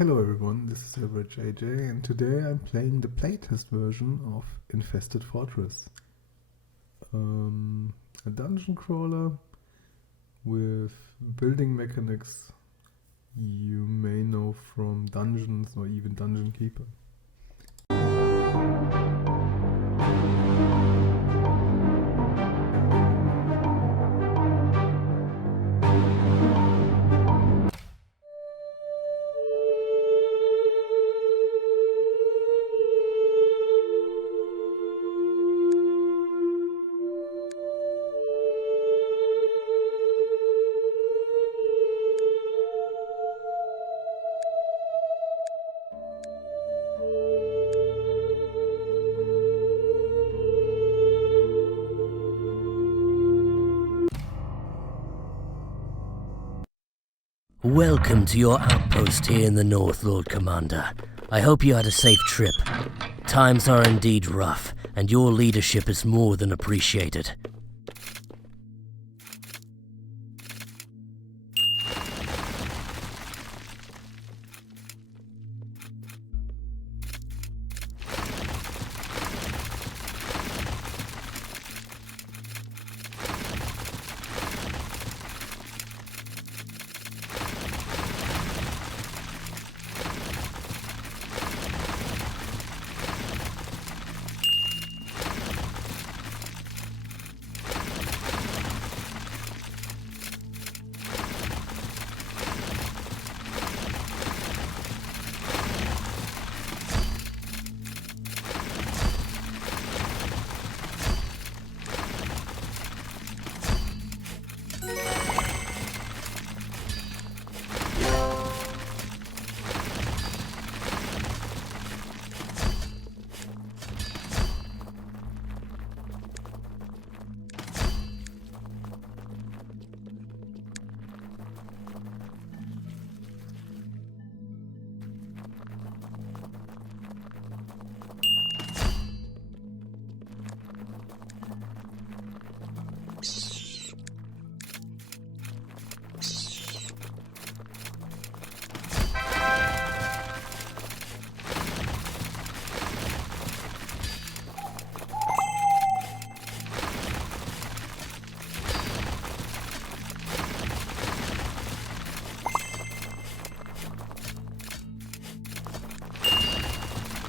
Hello everyone, this is AWG and today I'm playing the playtest version of Infested Fortress. A dungeon crawler with building mechanics you may know from Dungeons or even Dungeon Keeper. Welcome to your outpost here in the north, Lord Commander. I hope you had a safe trip. Times are indeed rough, and your leadership is more than appreciated.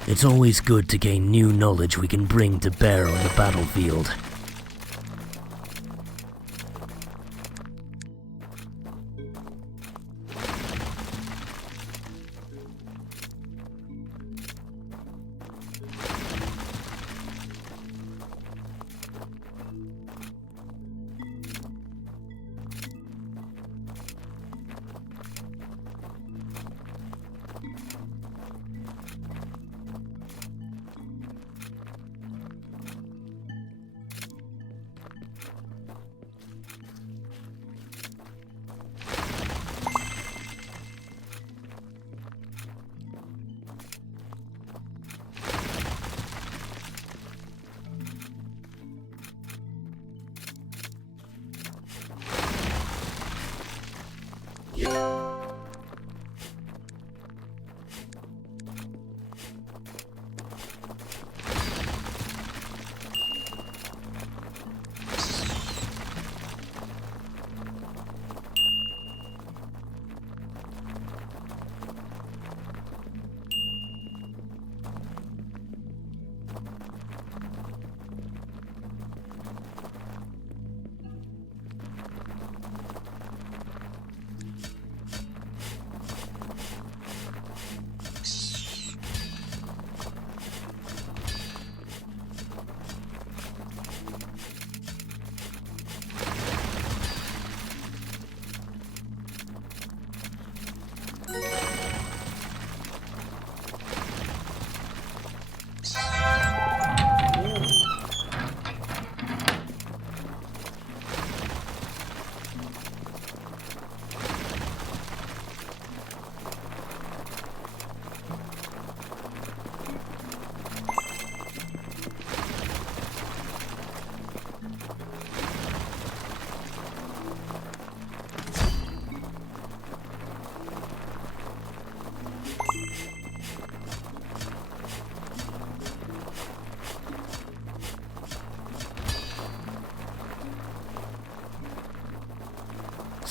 It's always good to gain new knowledge we can bring to bear on the battlefield.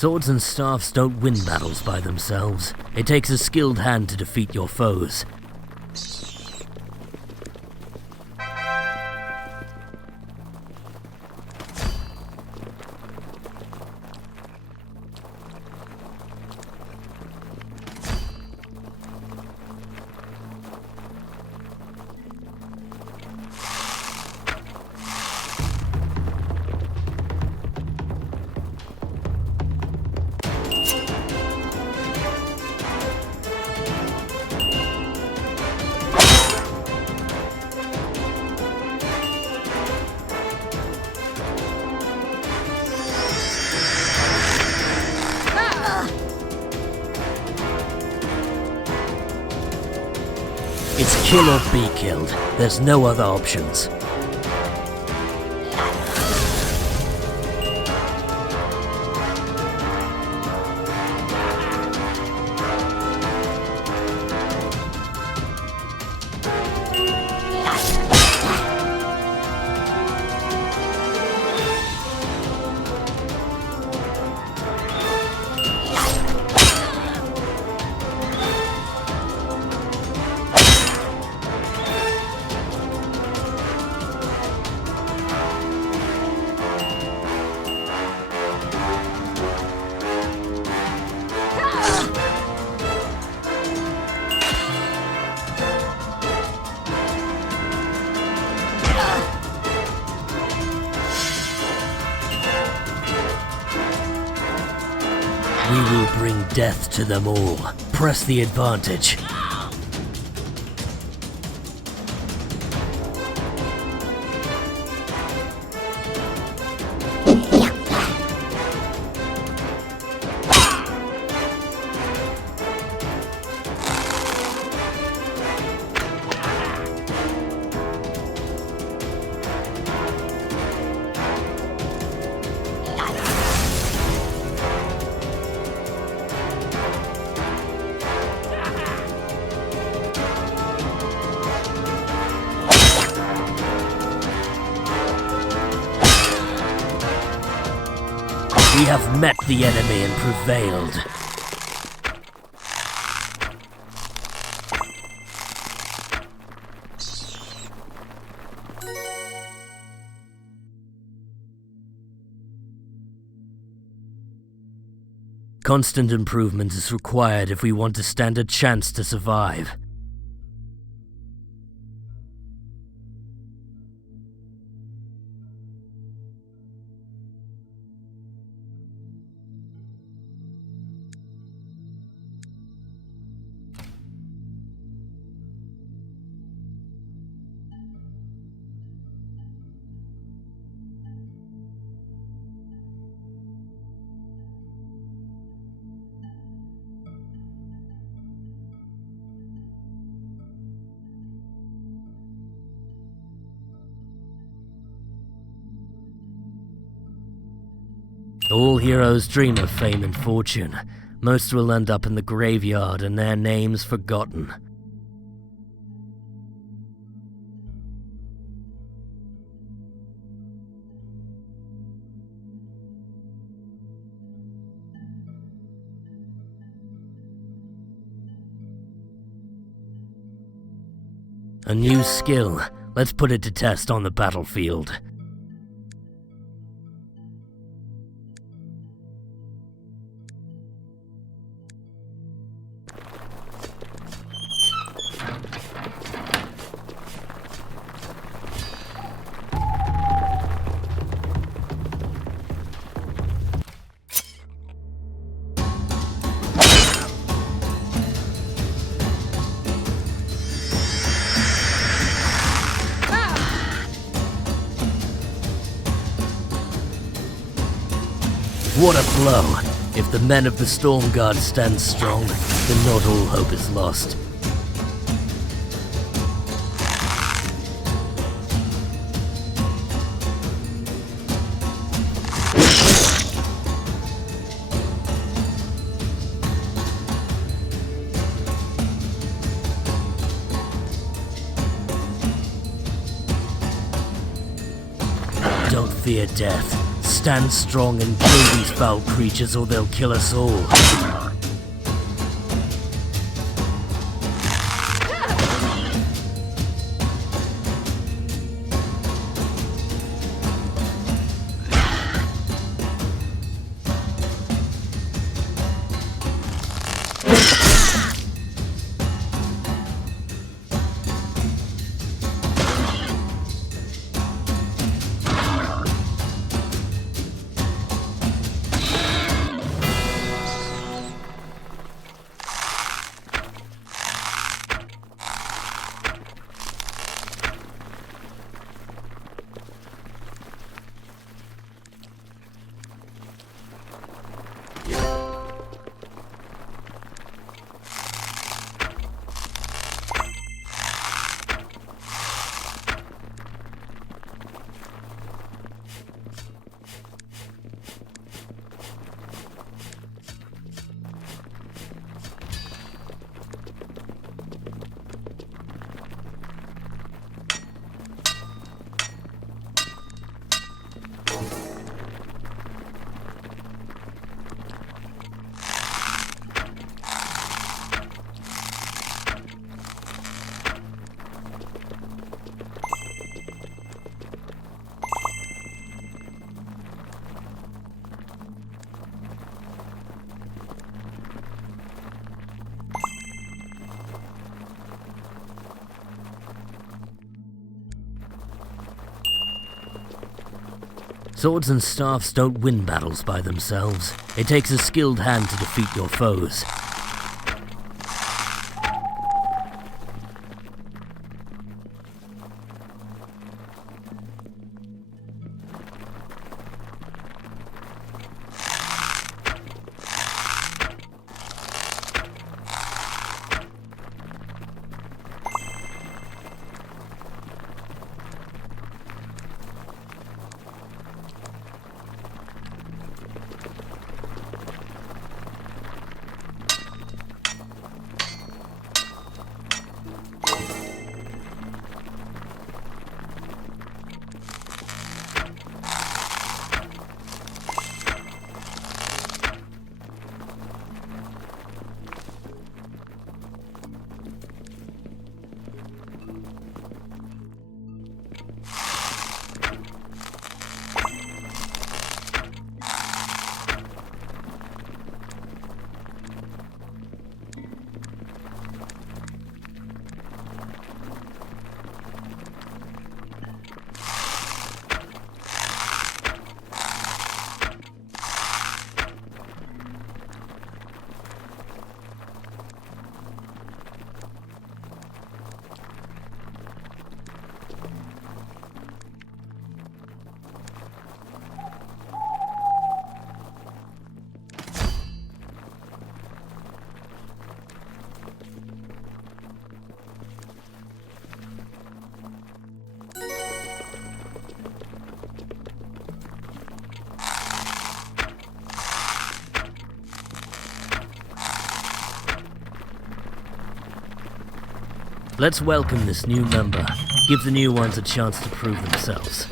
Swords and staffs don't win battles by themselves. It takes a skilled hand to defeat your foes. It's kill or be killed. There's no other options. We will bring death to them all. Press the advantage. We have met the enemy and prevailed. Constant improvement is required if we want to stand a chance to survive. All heroes dream of fame and fortune. Most will end up in the graveyard and their names forgotten. A new skill. Let's put it to test on the battlefield. What a blow! If the men of the Storm Guard stand strong, then not all hope is lost. Don't fear death. Stand strong and kill these foul creatures or they'll kill us all. Swords and staffs don't win battles by themselves. It takes a skilled hand to defeat your foes. Let's welcome this new member. Give the new ones a chance to prove themselves.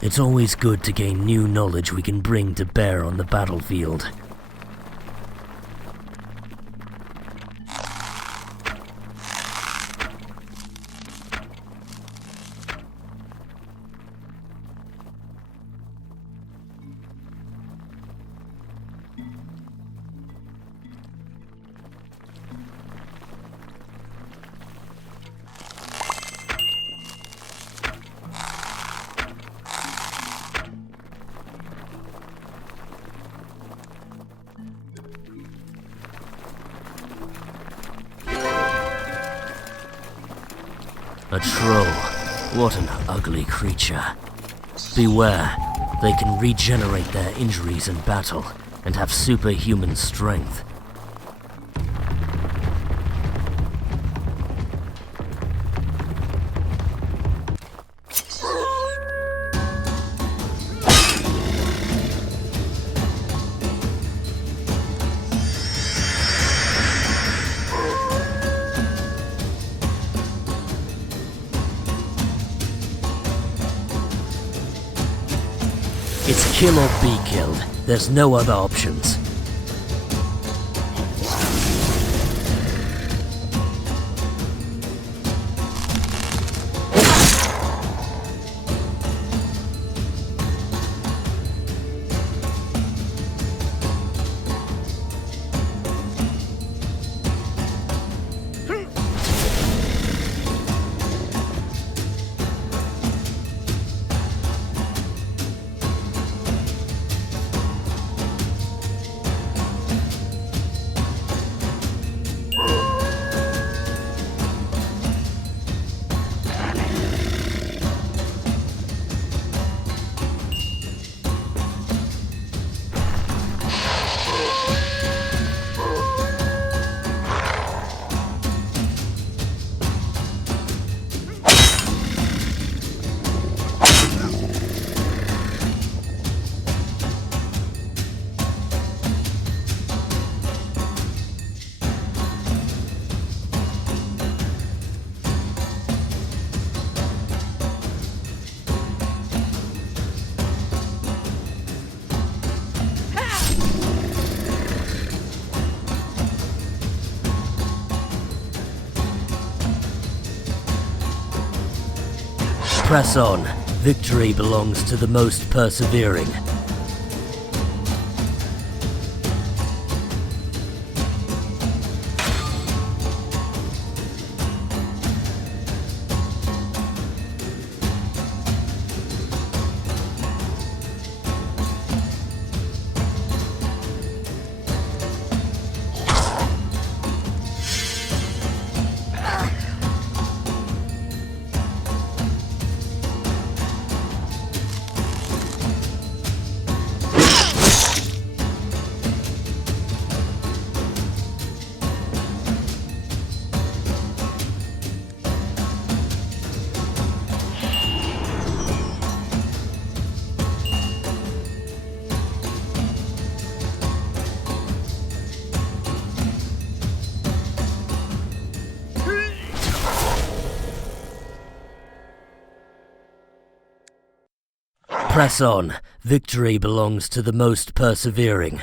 It's always good to gain new knowledge we can bring to bear on the battlefield. A troll. What an ugly creature. Beware, they can regenerate their injuries in battle and have superhuman strength. It's kill or be killed. There's no other options. Press on. Victory belongs to the most persevering. Press on. Victory belongs to the most persevering.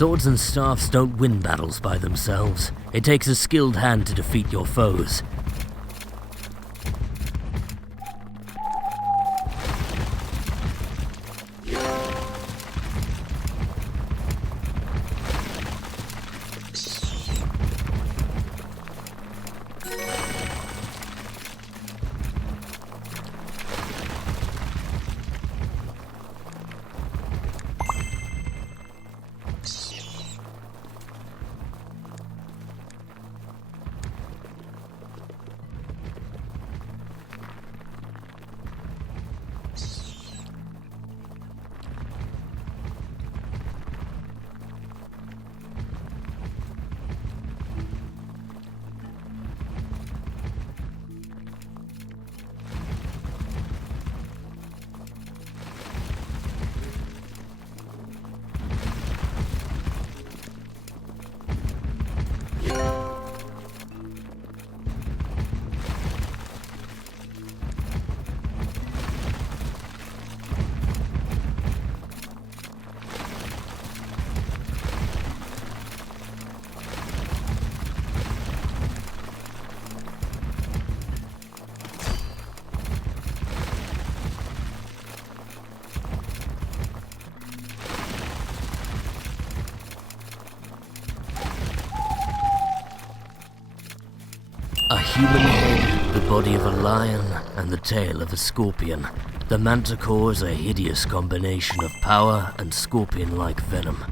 Swords and staffs don't win battles by themselves. It takes a skilled hand to defeat your foes. human head, the body of a lion, and the tail of a scorpion, the manticore is a hideous combination of power and scorpion-like venom.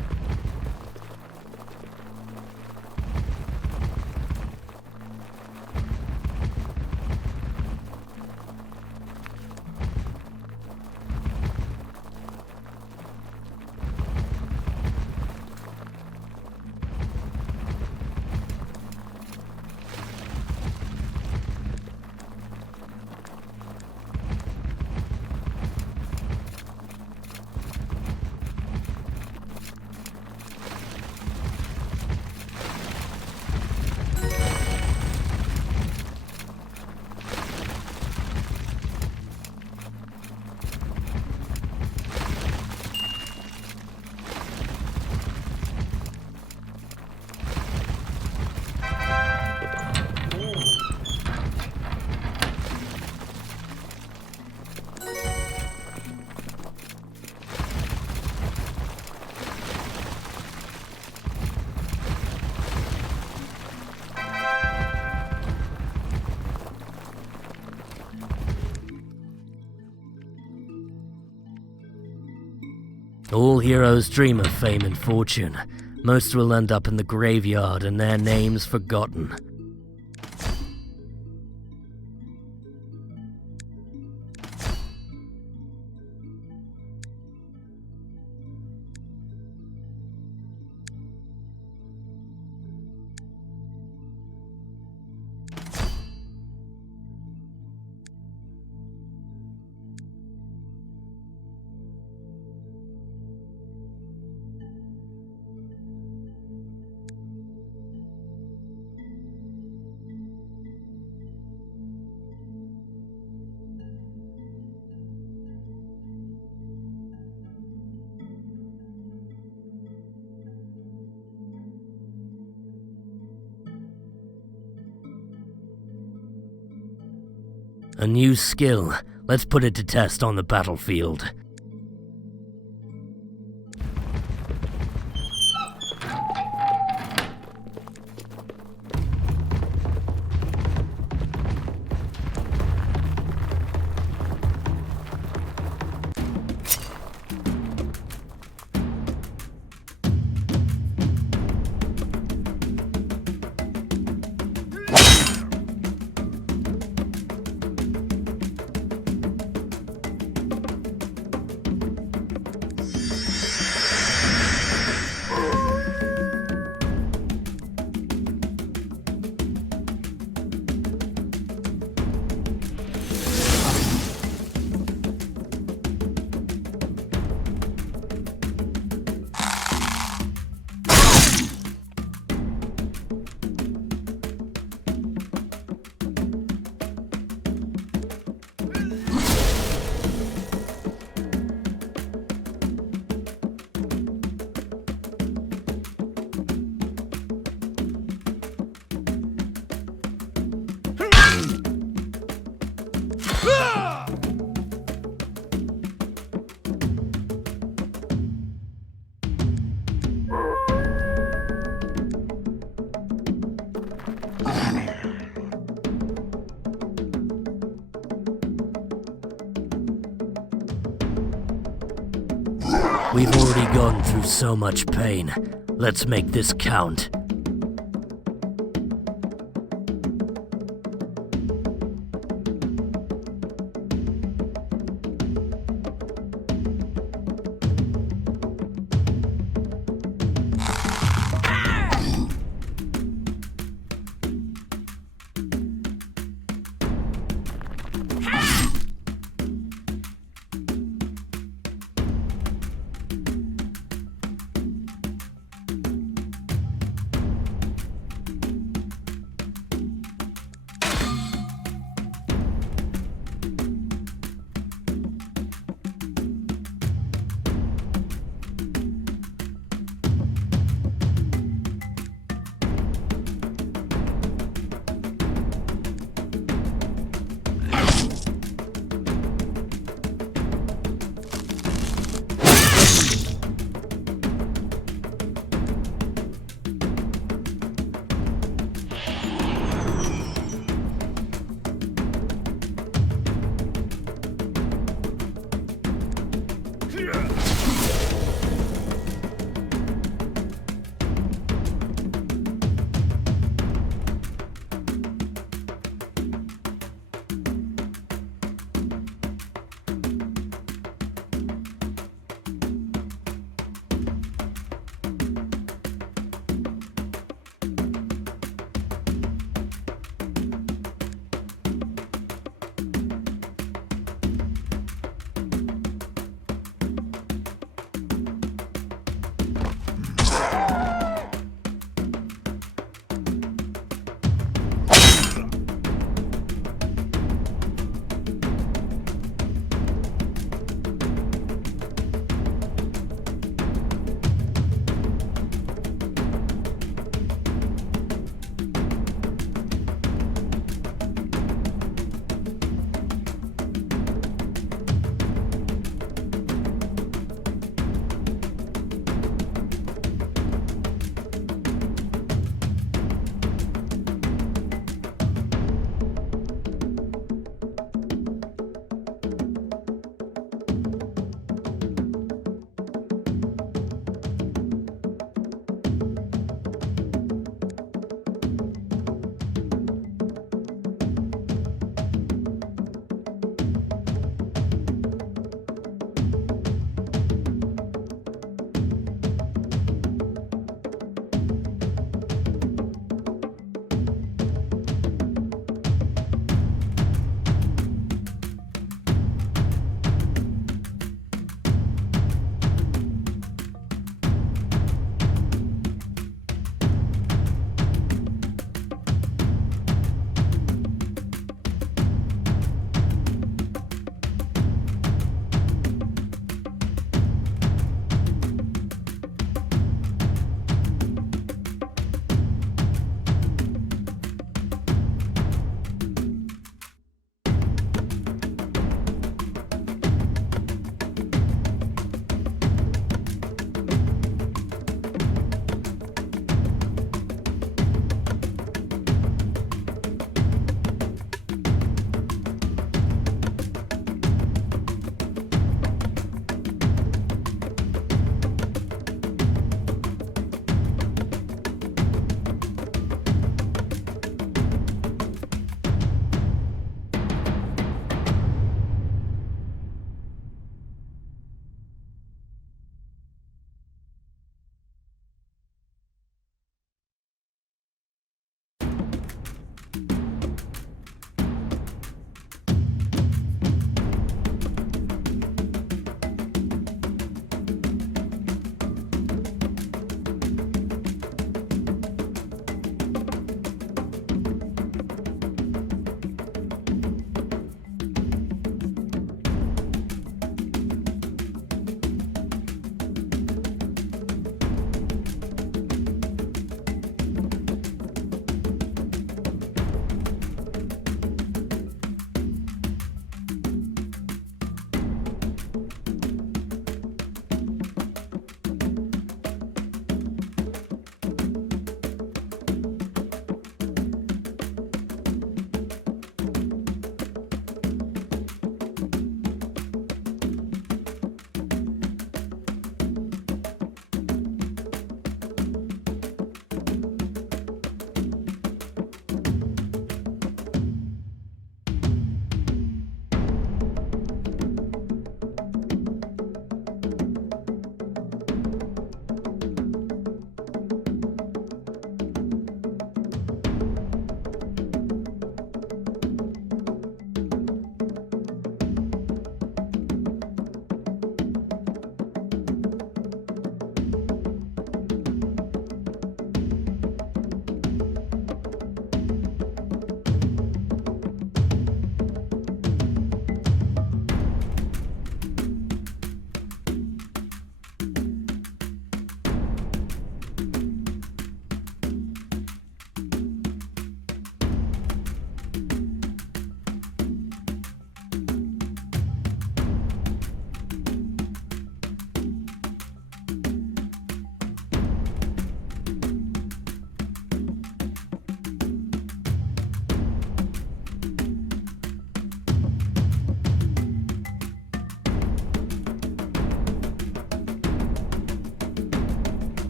All heroes dream of fame and fortune. Most will end up in the graveyard and their names forgotten. A new skill. Let's put it to test on the battlefield. We've already gone through so much pain. Let's make this count.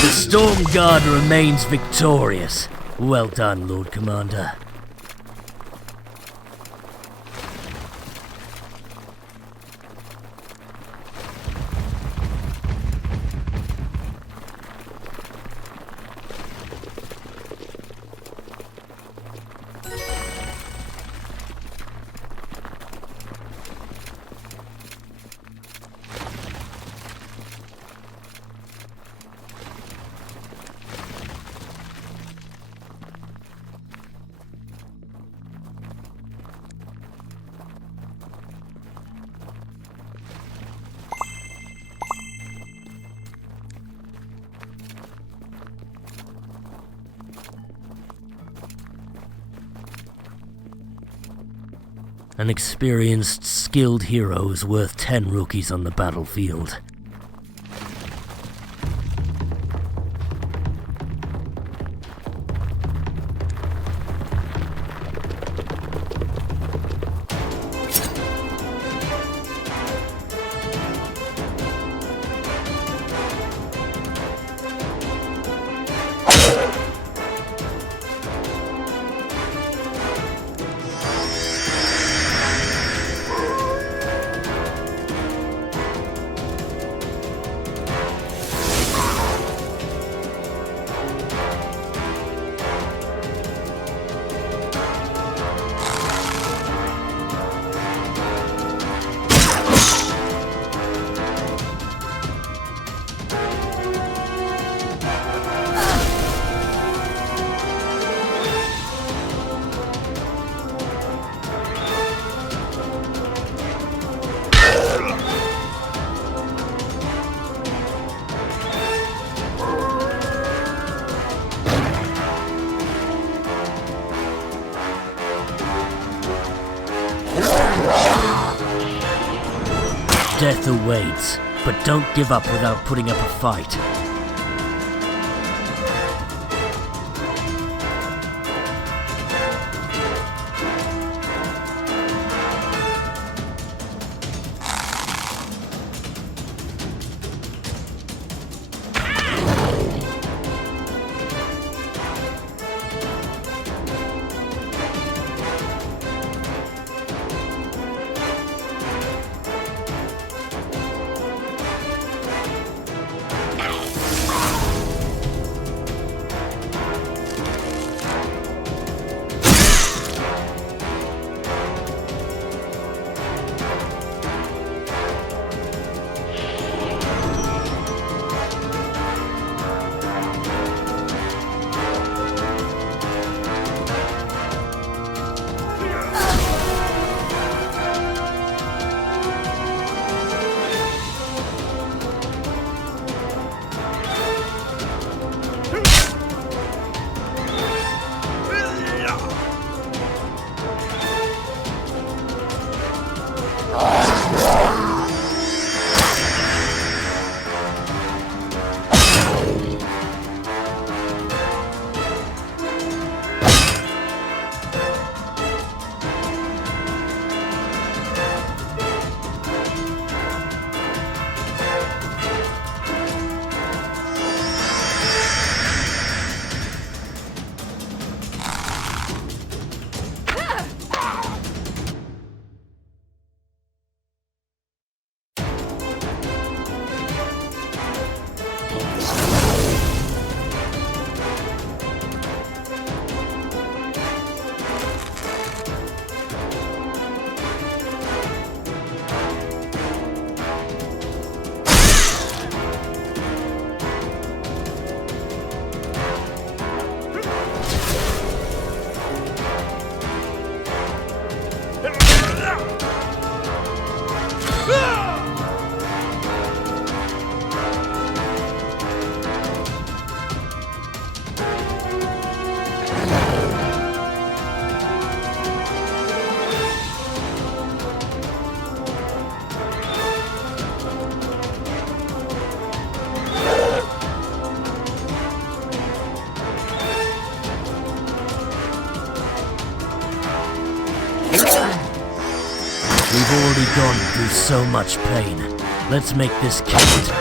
The Storm Guard remains victorious. Well done, Lord Commander. An experienced, skilled hero is worth 10 rookies on the battlefield. Death awaits, but don't give up without putting up a fight. gone through so much pain. Let's make this count.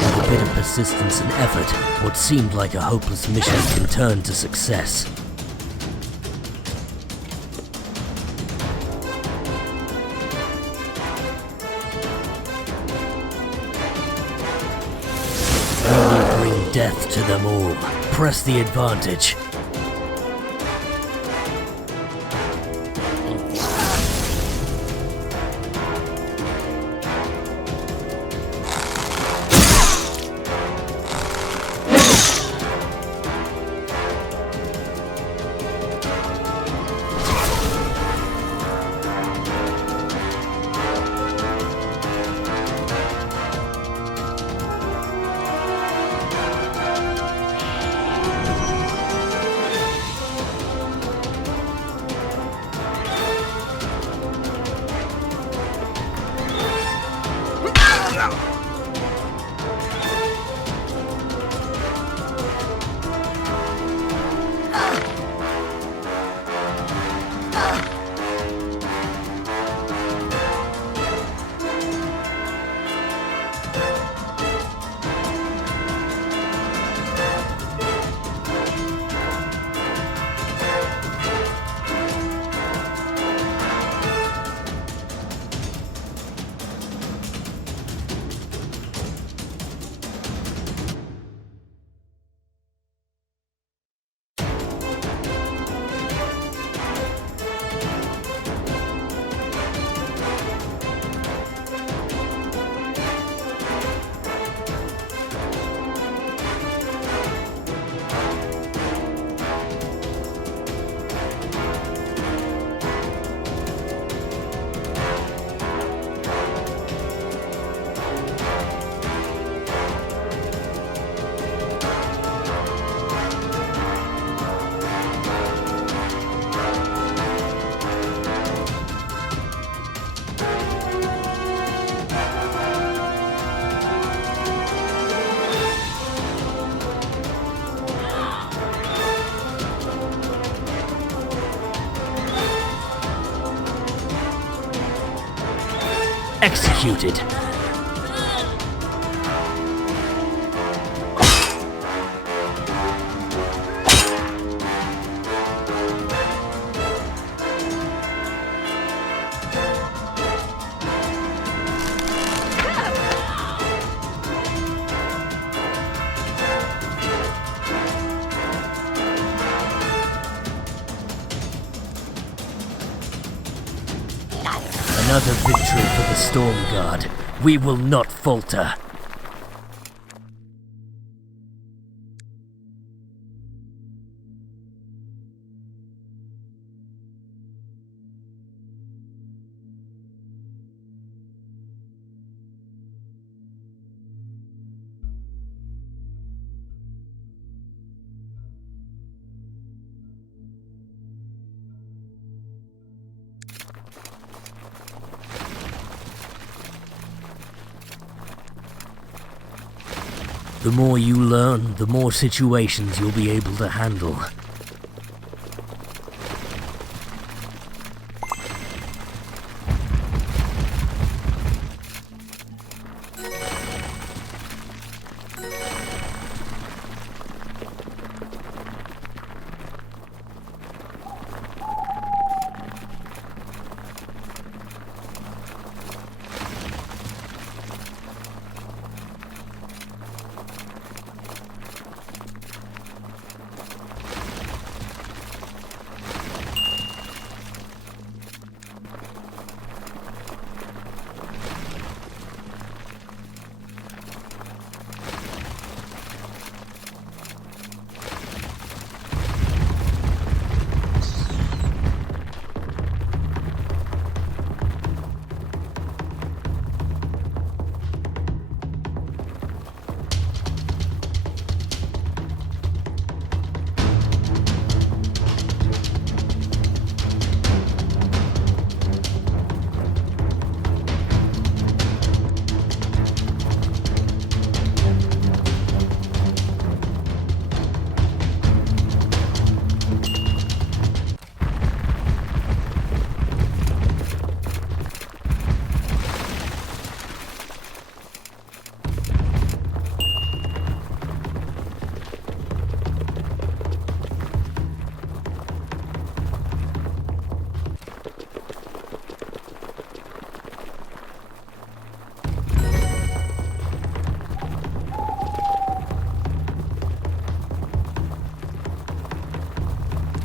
With a bit of persistence and effort, what seemed like a hopeless mission can turn to success. Death to them all. Press the advantage. Executed. Another victory for the Storm Guard. We will not falter. The more you learn, the more situations you'll be able to handle.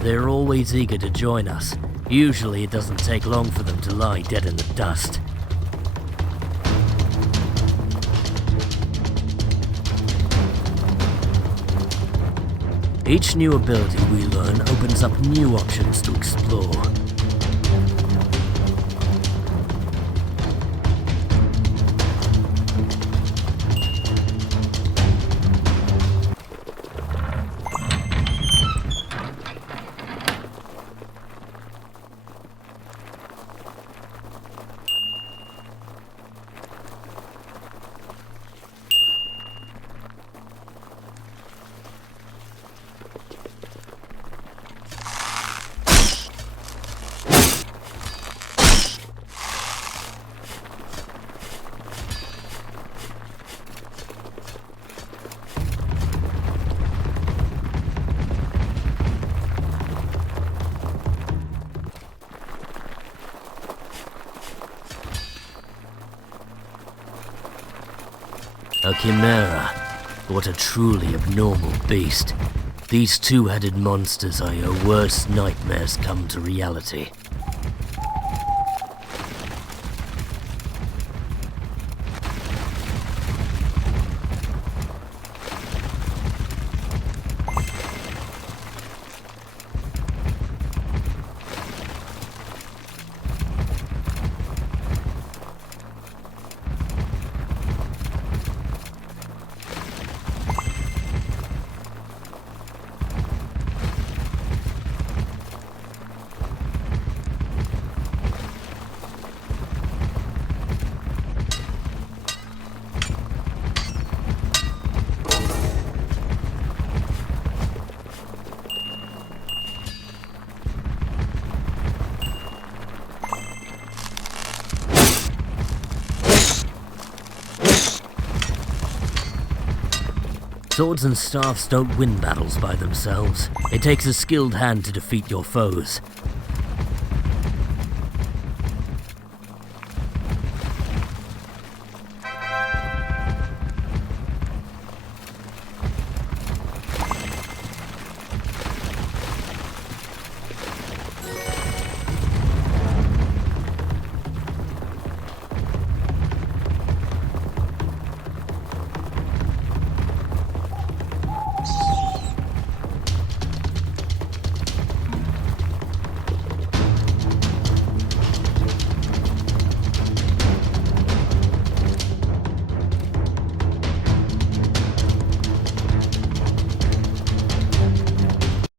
They're always eager to join us. Usually it doesn't take long for them to lie dead in the dust. Each new ability we learn opens up new options to explore. A chimera. What a truly abnormal beast. These two-headed monsters are your worst nightmares come to reality. Swords and staffs don't win battles by themselves. It takes a skilled hand to defeat your foes.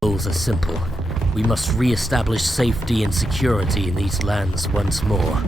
Goals are simple. We must re-establish safety and security in these lands once more.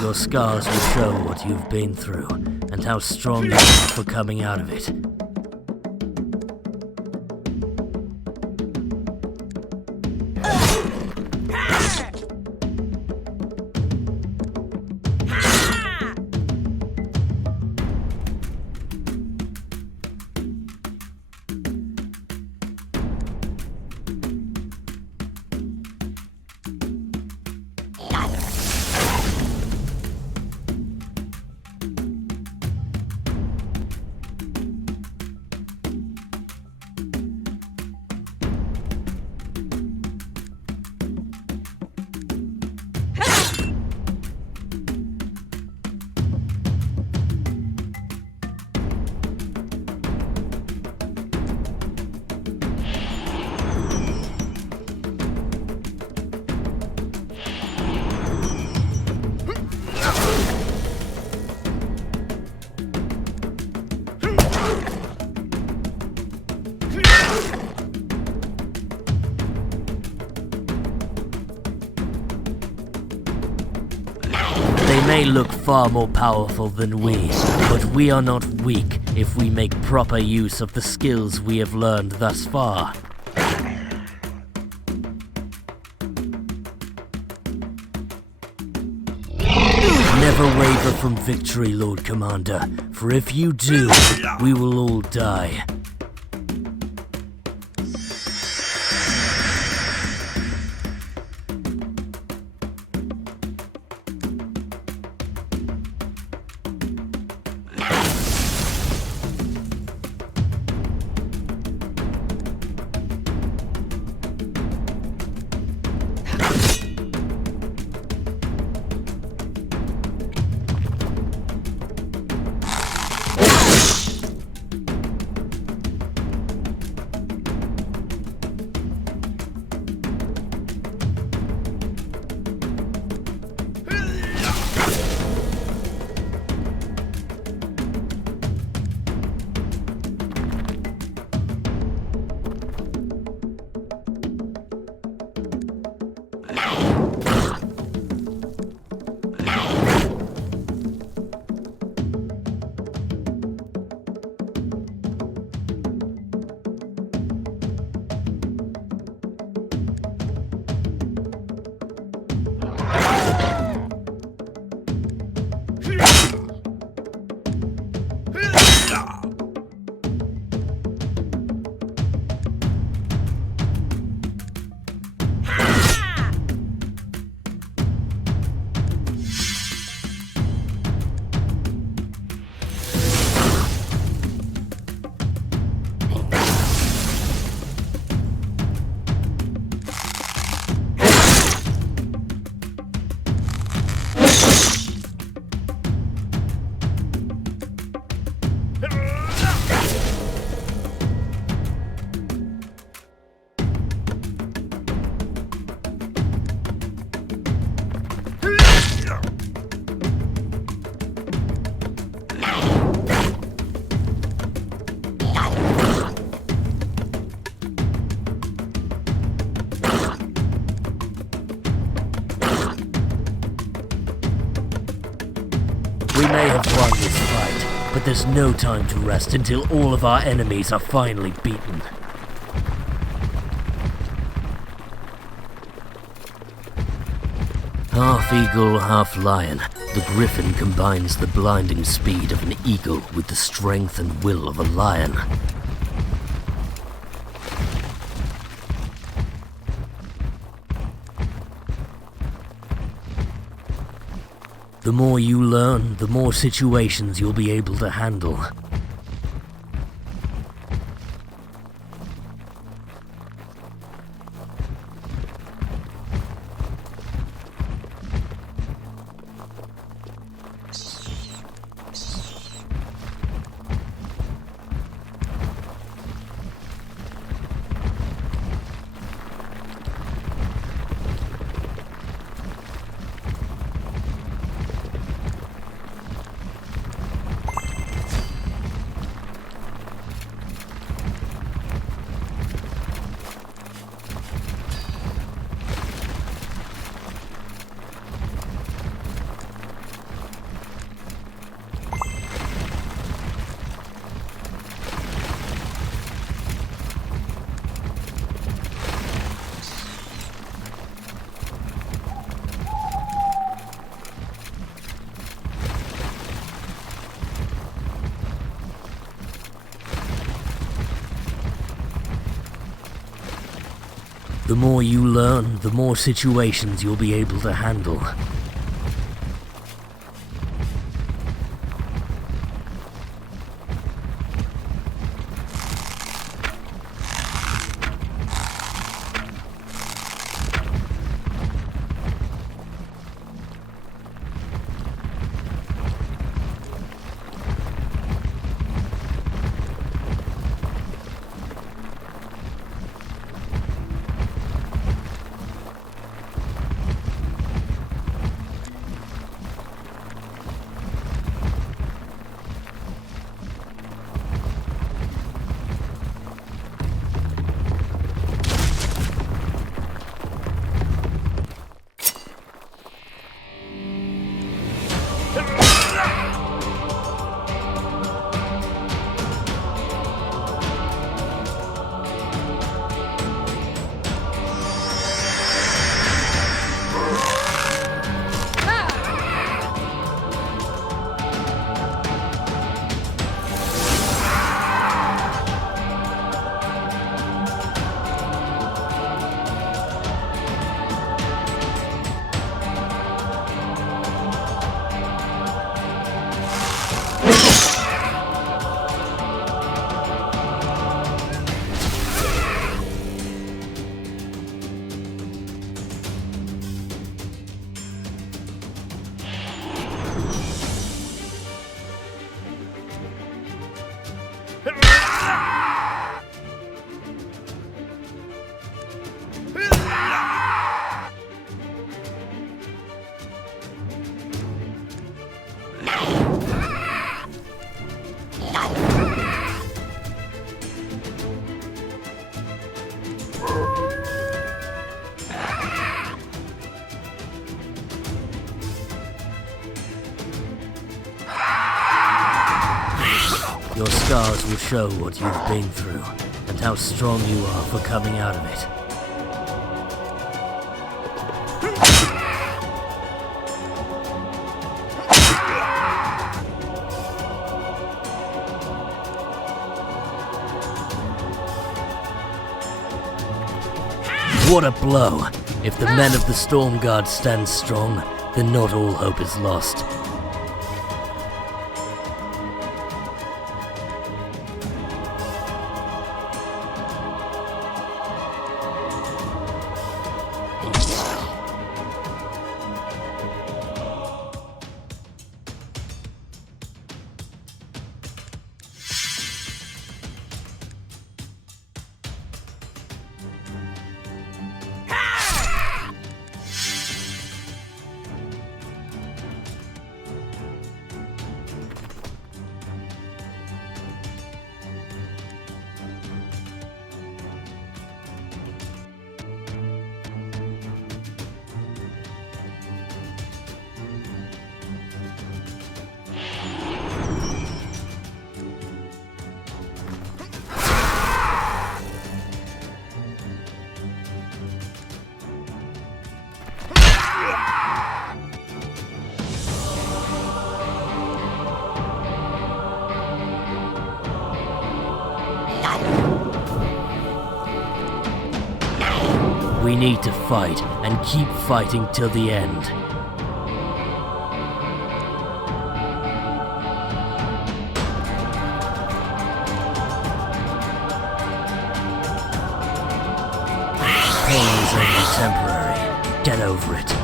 Your scars will show what you've been through, and how strong you are for coming out of it. They may look far more powerful than we, but we are not weak if we make proper use of the skills we have learned thus far. Never waver from victory, Lord Commander, for if you do, we will all die. We may have won this fight, but there's no time to rest until all of our enemies are finally beaten. Half eagle, half lion, the griffin combines the blinding speed of an eagle with the strength and will of a lion. The more you learn, the more situations you'll be able to handle. The more you learn, the more situations you'll be able to handle. Your scars will show what you've been through, and how strong you are for coming out of it. What a blow! If the men of the Storm Guard stand strong, then not all hope is lost. We need to fight, and keep fighting till the end. Pain is only temporary. Get over it.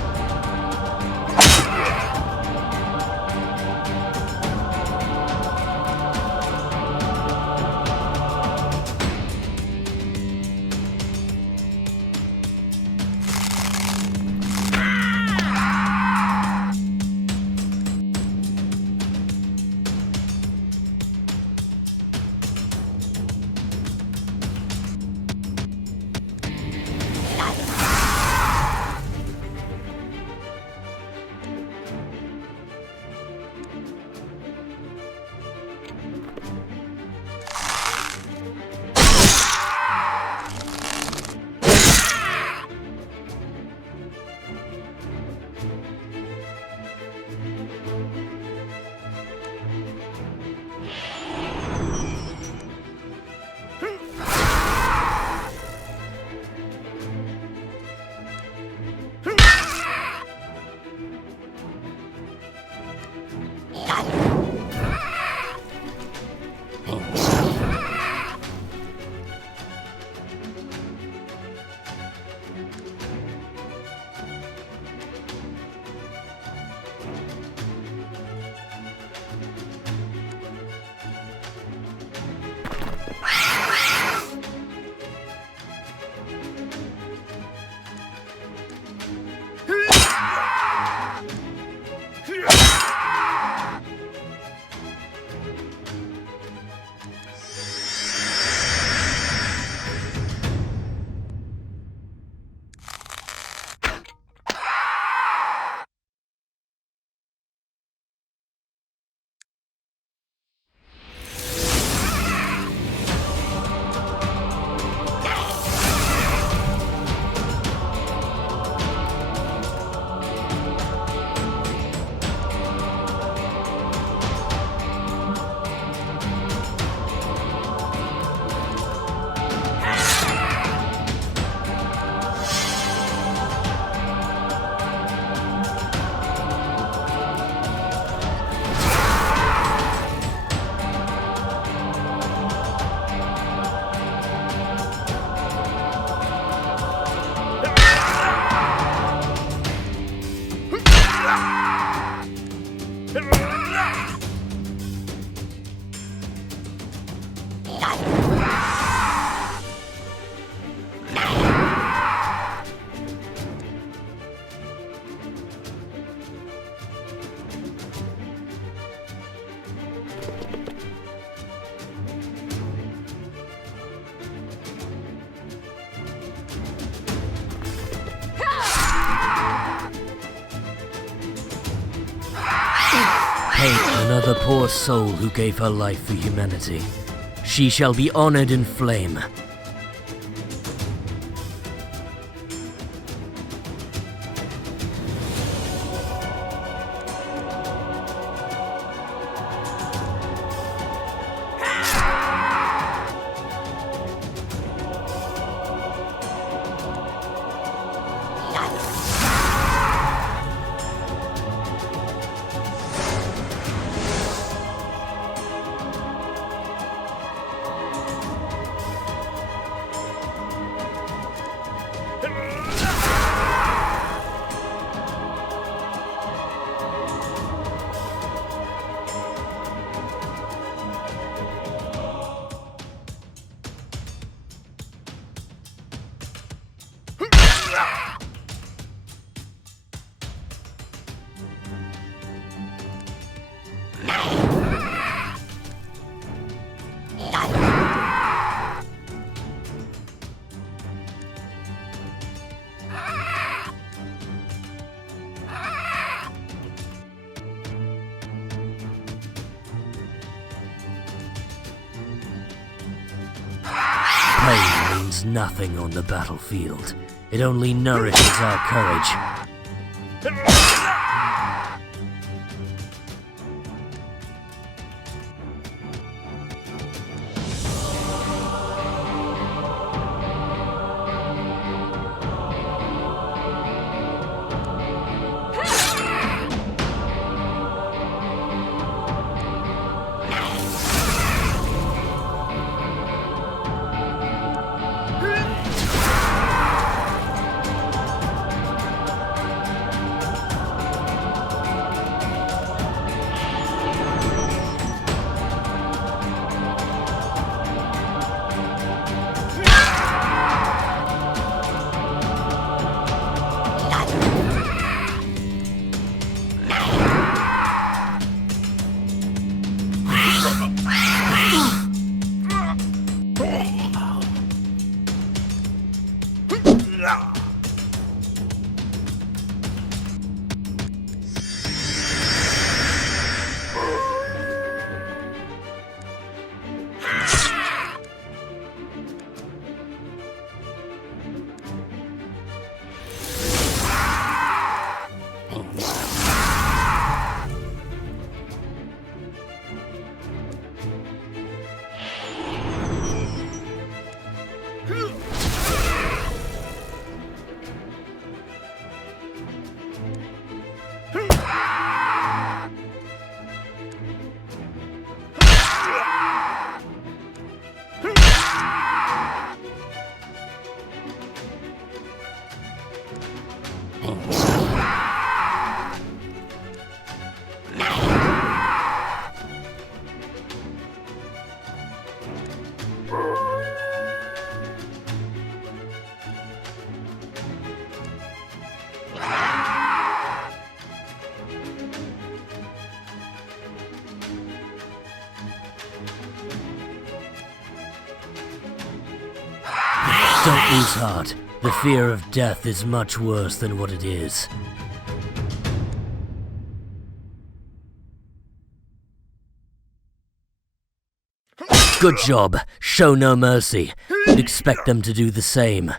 Another poor soul who gave her life for humanity. She shall be honored in flame. Pain means nothing on the battlefield. It only nourishes our courage. Don't lose heart. The fear of death is much worse than what it is. Good job. Show no mercy. Expect them to do the same.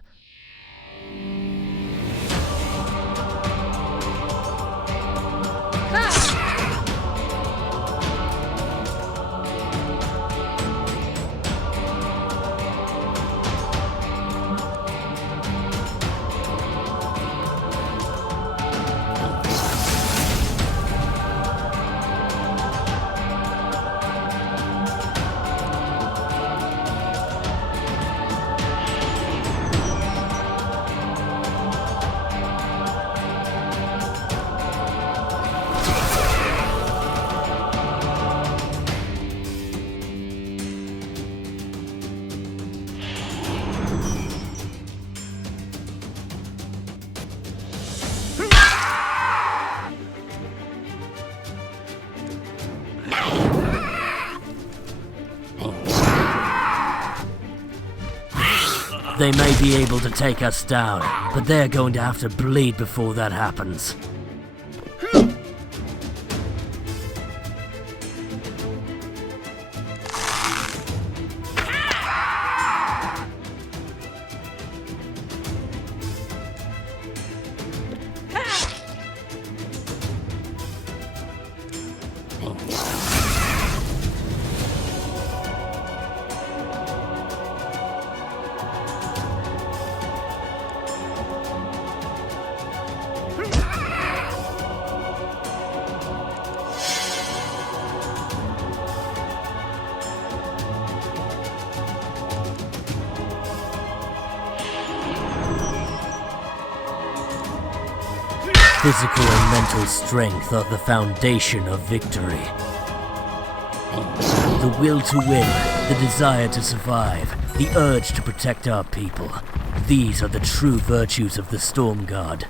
They may be able to take us down, but they're going to have to bleed before that happens. Physical and mental strength are the foundation of victory. The will to win, the desire to survive, the urge to protect our people. These are the true virtues of the Storm Guard.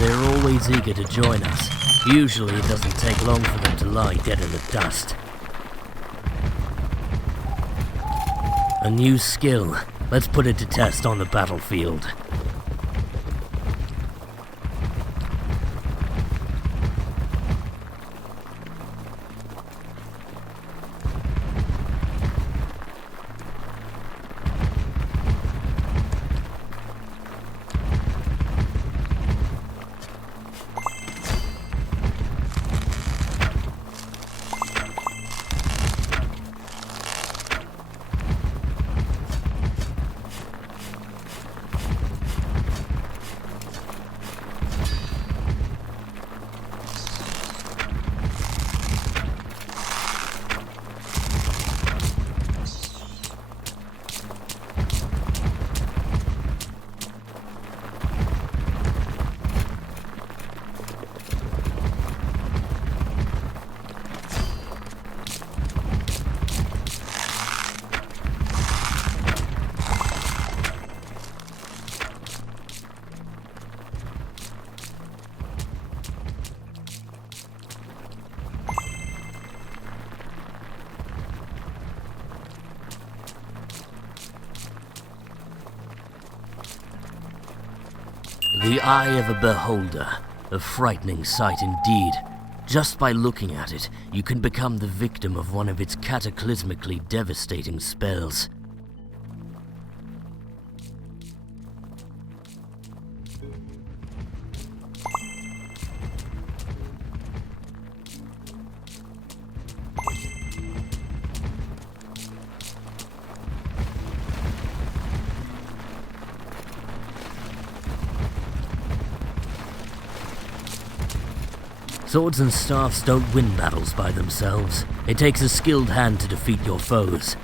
They're always eager to join us. Usually it doesn't take long for them to lie dead in the dust. A new skill. Let's put it to test on the battlefield. The eye of a beholder, a frightening sight indeed. Just by looking at it, you can become the victim of one of its cataclysmically devastating spells. Swords and staffs don't win battles by themselves. It takes a skilled hand to defeat your foes.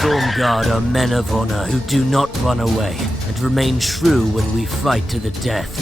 Stormguard are men of honor who do not run away and remain true when we fight to the death.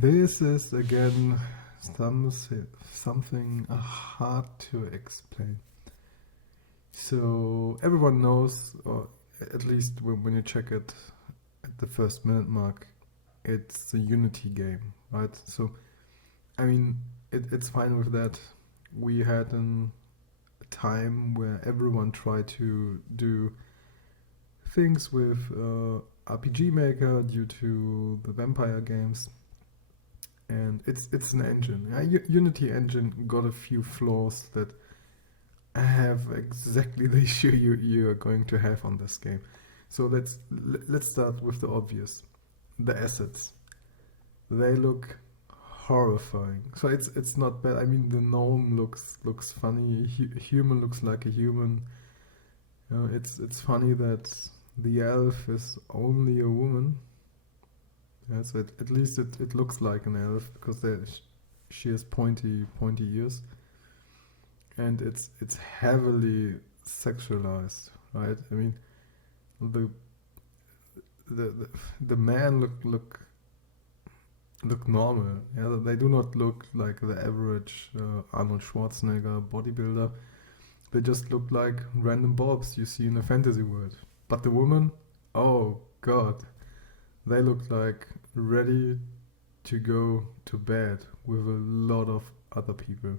This is again something hard to explain. So everyone knows, or at least when you check it at the first minute mark, it's a Unity game, right? So I mean, it's fine with that. We had a time where everyone tried to do things with RPG Maker due to the vampire games. And it's an engine. Unity engine got a few flaws that have exactly the issue you are going to have on this game. So let's start with the obvious. The assets. They look horrifying. So it's not bad. I mean, the gnome looks funny. Human looks like a human. It's funny that the elf is only a woman. Yeah, so at least it looks like an elf because she has pointy ears, and it's heavily sexualized, right? I mean, the men look normal. Yeah, they do not look like the average Arnold Schwarzenegger bodybuilder. They just look like random bobs you see in a fantasy world. But the woman, oh god. They look like ready to go to bed with a lot of other people.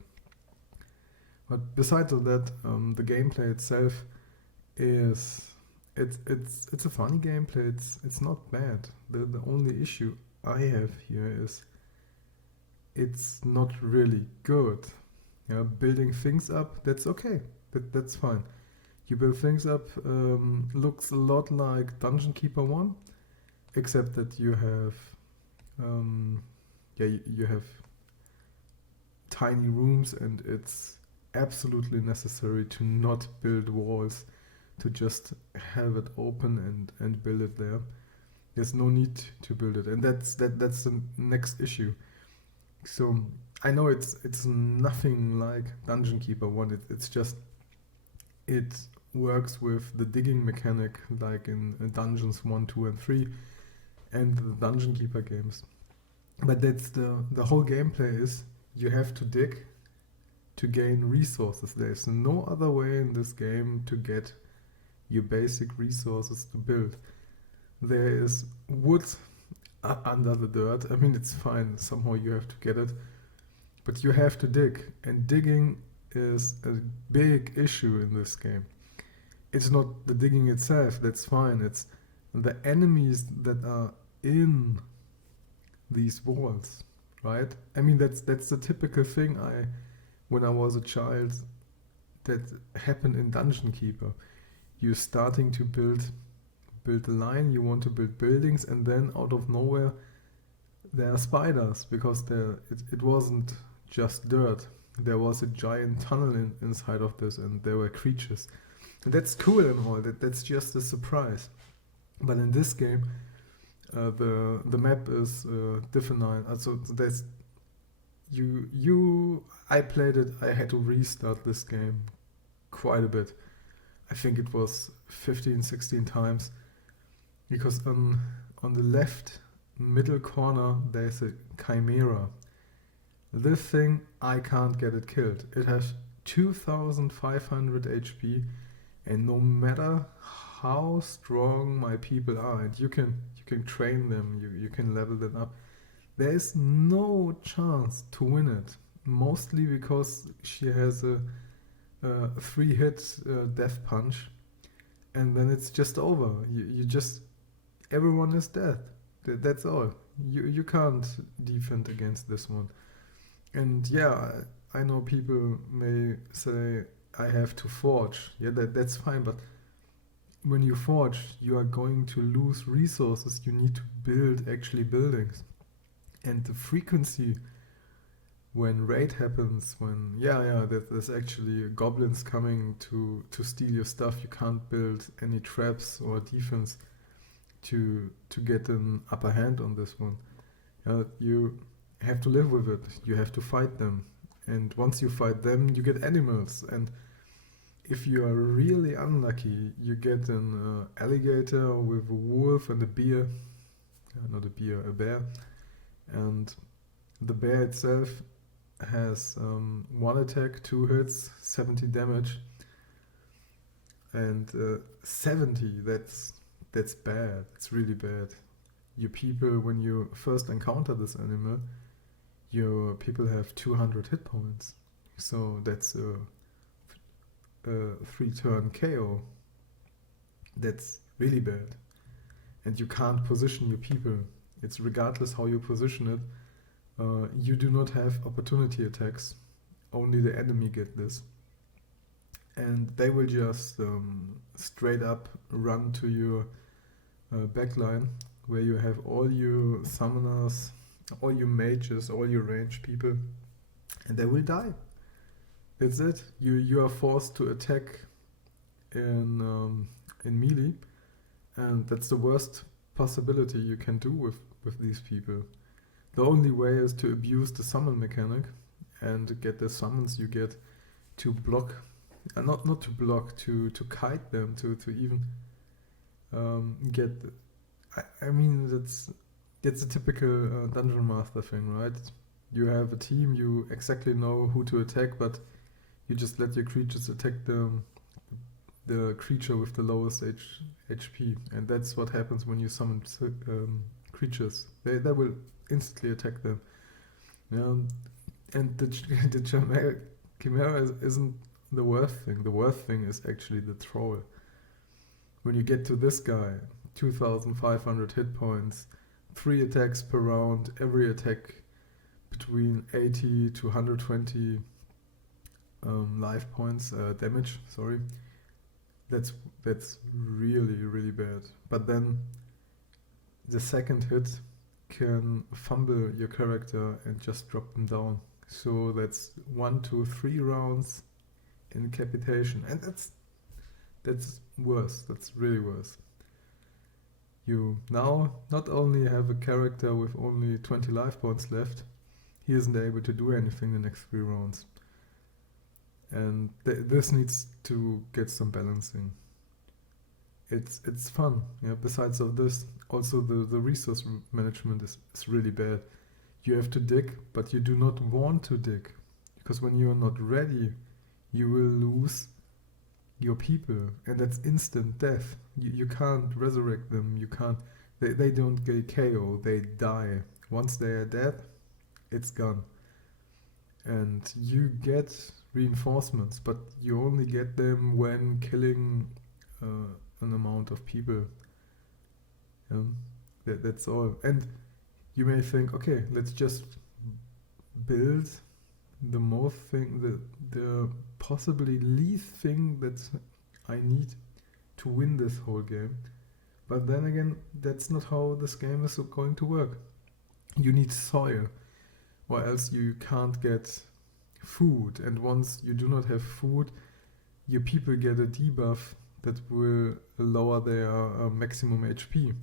But besides all that, the gameplay itself is it's a funny gameplay. It's not bad. The only issue I have here is it's not really good. Yeah, building things up, that's okay. That's fine. You build things up, looks a lot like Dungeon Keeper 1. Except that you have, you have tiny rooms, and it's absolutely necessary to not build walls, to just have it open and build it there. There's no need to build it, and that's the next issue. So I know it's nothing like Dungeon Keeper 1. It's just it works with the digging mechanic like in Dungeons 1, 2, and 3. and the Dungeon Keeper games. But that's the whole gameplay is you have to dig to gain resources. There's no other way in this game to get your basic resources to build. There is wood under the dirt. I mean, it's fine. Somehow you have to get it. But you have to dig. And digging is a big issue in this game. It's not the digging itself. That's fine. It's the enemies that are in these walls, right? I mean, that's the typical thing when I was a child, that happened in Dungeon Keeper. You're starting to build a line, you want to build buildings, and then out of nowhere there are spiders, because it wasn't just dirt. There was a giant tunnel inside of this, and there were creatures. And that's cool and all, that's just a surprise. But in this game, the map is defined. So there's I played it. I had to restart this game quite a bit. I think it was 15, 16 times, because on the left middle corner there's a chimera. This thing, I can't get it killed. It has 2500 HP, and no matter how strong my people are, and you can train them, you can level them up, there is no chance to win it. Mostly because she has a 3-hit death punch, and then it's just over. You just, everyone is dead. That's all. You can't defend against this one. And yeah, I know people may say I have to forge. Yeah, that's fine, but when you forge, you are going to lose resources. You need to build actually buildings. And the frequency when raid happens, when there's actually goblins coming to steal your stuff, you can't build any traps or defense to get an upper hand on this one. You have to live with it. You have to fight them, and once you fight them, you get animals. And if you are really unlucky, you get an alligator with a wolf and a bear. Not a bear, a bear. And the bear itself has 1 attack, 2 hits, 70 damage. And 70, that's bad. It's really bad. Your people, when you first encounter this animal, your people have 200 hit points. So that's a 3-turn KO. That's really bad. And you can't position your people. It's regardless how you position it. You do not have opportunity attacks. Only the enemy get this. And they will just straight up run to your backline, where you have all your summoners, all your mages, all your ranged people, and they will die. That's it. You are forced to attack in melee, and that's the worst possibility you can do with these people. The only way is to abuse the summon mechanic and get the summons you get to block, not to block, to kite them, to even get. I mean, that's a typical dungeon master thing, right? You have a team, you exactly know who to attack, but you just let your creatures attack the creature with the lowest HP, and that's what happens when you summon creatures. They will instantly attack them. And the chimera isn't the worst thing. The worst thing is actually the troll. When you get to this guy, 2,500 hit points, 3 attacks per round, every attack between 80 to 120 life points, damage, sorry. That's really, really bad. But then the second hit can fumble your character and just drop them down. So that's 1 to 3 rounds incapitation, and that's worse. That's really worse. You now not only have a character with only 20 life points left, he isn't able to do anything the next 3 rounds. And this needs to get some balancing. it's fun. Yeah. Besides of this, also the resource management is really bad. You have to dig, but you do not want to dig, because when you are not ready, you will lose your people, and that's instant death. You can't resurrect them. You can't. They don't get KO. They die. Once they are dead, it's gone. And you get reinforcements, but you only get them when killing an amount of people. That's all. And you may think, okay, let's just build the most thing, the possibly least thing that I need to win this whole game. But then again, that's not how this game is going to work. You need soil, or else you can't get food. And once you do not have food, your people get a debuff that will lower their maximum HP.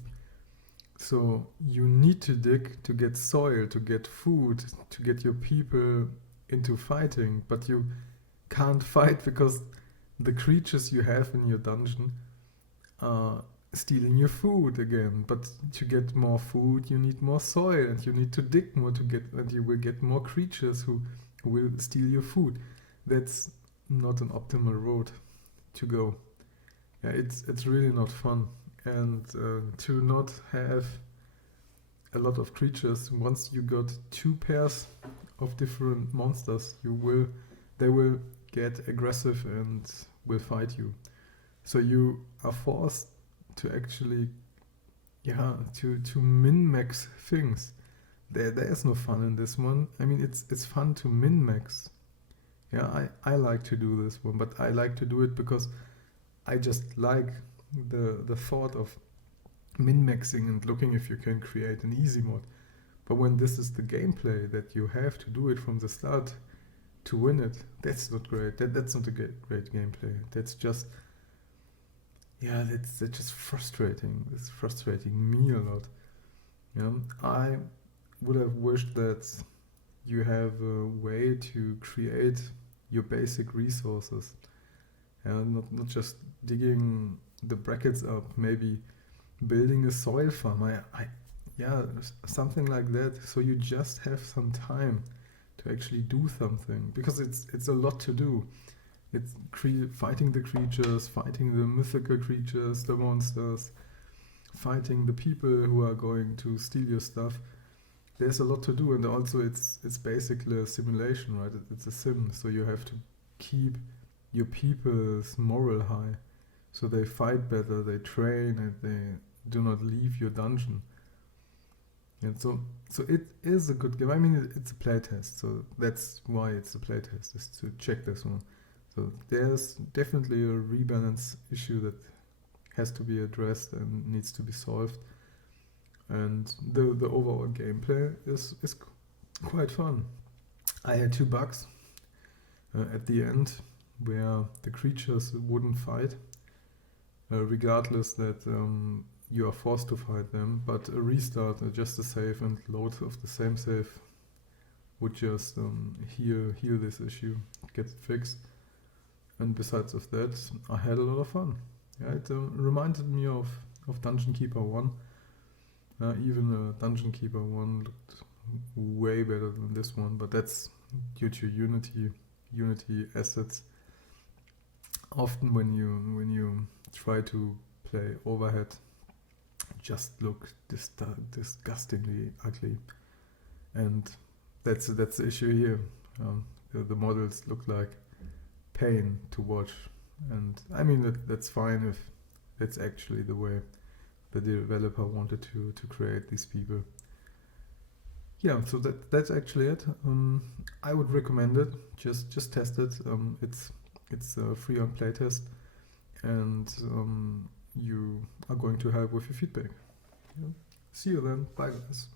So you need to dig to get soil, to get food, to get your people into fighting, but you can't fight because the creatures you have in your dungeon are stealing your food again. But to get more food, you need more soil, and you need to dig more to get, and you will get more creatures who will steal your food. That's not an optimal road to go. Yeah, it's really not fun. And to not have a lot of creatures, once you got 2 pairs of different monsters, they will get aggressive and will fight you. So you are forced to actually, to min-max things. There is no fun in this one. I mean, it's fun to min-max. Yeah, I like to do this one, but I like to do it because I just like the thought of min-maxing and looking if you can create an easy mod. But when this is the gameplay that you have to do it from the start to win it, that's not great. That's not a great gameplay. That's just, that's just frustrating. It's frustrating me a lot. I would have wished that you have a way to create your basic resources. Not just digging the brackets up, maybe building a soil farm. Something like that. So you just have some time to actually do something, because it's a lot to do. It's fighting the creatures, fighting the mythical creatures, the monsters, fighting the people who are going to steal your stuff. There's a lot to do, and also it's basically a simulation, right? It's a sim, so you have to keep your people's moral high, so they fight better, they train, and they do not leave your dungeon. And so it is a good game. I mean, it's a playtest, so that's why it's a playtest, is to check this one. So there's definitely a rebalance issue that has to be addressed and needs to be solved. And the overall gameplay is quite fun. I had 2 bugs at the end where the creatures wouldn't fight, regardless that you are forced to fight them, but a restart, just a save and load of the same save would just heal this issue, get it fixed. And besides of that, I had a lot of fun. Yeah, it reminded me of Dungeon Keeper 1. Even Dungeon Keeper 1 looked way better than this one, but that's due to Unity assets. Often when you try to play overhead, just look disgustingly ugly, and that's the issue here. The models look like pain to watch, and I mean that's fine if that's actually the way the developer wanted to create these people. Yeah, so that's actually it. I would recommend it. Just test it. It's free on playtest, and you are going to help with your feedback. Yeah. See you then. Bye guys.